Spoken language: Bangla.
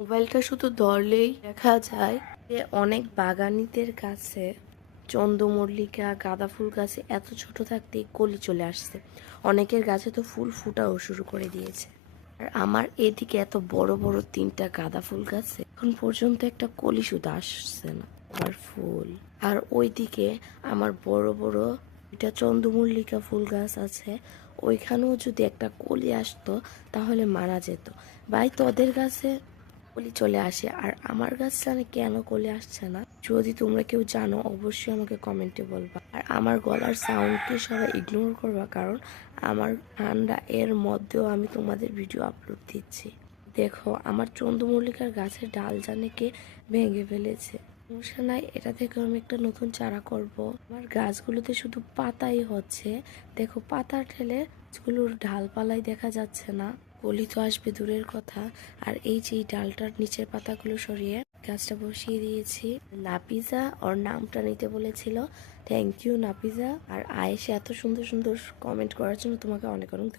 মোবাইলটা শুধু ধরলেই দেখা যায় যে অনেক বাগানীদের কাছে চন্দ্রমল্লিকা গাঁদা ফুল গাছে এত ছোট থাকতেই কলি চলে আসছে। অনেকের গাছে তো ফুল ফুটাও শুরু করে দিয়েছে। আর আমার এদিকে এত বড় বড় 3টা গাঁদা ফুল গাছে এখন পর্যন্ত একটা কলি শুধু আসছে না, আর ফুল। আর ওইদিকে আমার বড় বড় 2টা চন্দ্রমল্লিকা ফুল গাছ আছে, ওইখানেও যদি একটা কলি আসতো তাহলে মারা যেত। ভাই তোদের গাছে কলি চলে আসে আর আমার গাছটানে কেন কলি আসছে না? যদি তোমরা কেউ জানো অবশ্যই আমাকে কমেন্টে বলবা। আর আমার গলার সাউন্ডকে সবাই ইগনোর করবা, কারণ আমার ঠান্ডা, এর মধ্যেও আমি তোমাদের ভিডিও আপলোড দিচ্ছি। দেখো আমার চন্দ্রমল্লিকার গাছের ডাল জানে কে ভেঙে ফেলেছে। সমস্যা নাই, এটা থেকে আমি একটা নতুন চারা করব। আমার গাছগুলোতে শুধু পাতাই হচ্ছে, দেখো পাতা ঠেলে গাছগুলোর ডালপালাই দেখা যাচ্ছে না। কলি তো আসবে দূরের কথা। আর এই যে এই ডালটার নিচের পাতাগুলো সরিয়ে গাছটা বসিয়ে দিয়েছি। নাপিজা ওর নামটা নিতে বলেছিল, থ্যাংক ইউ নাপিজা। আর আয়েশা এত সুন্দর সুন্দর কমেন্ট করার জন্য তোমাকে অনেক অনেক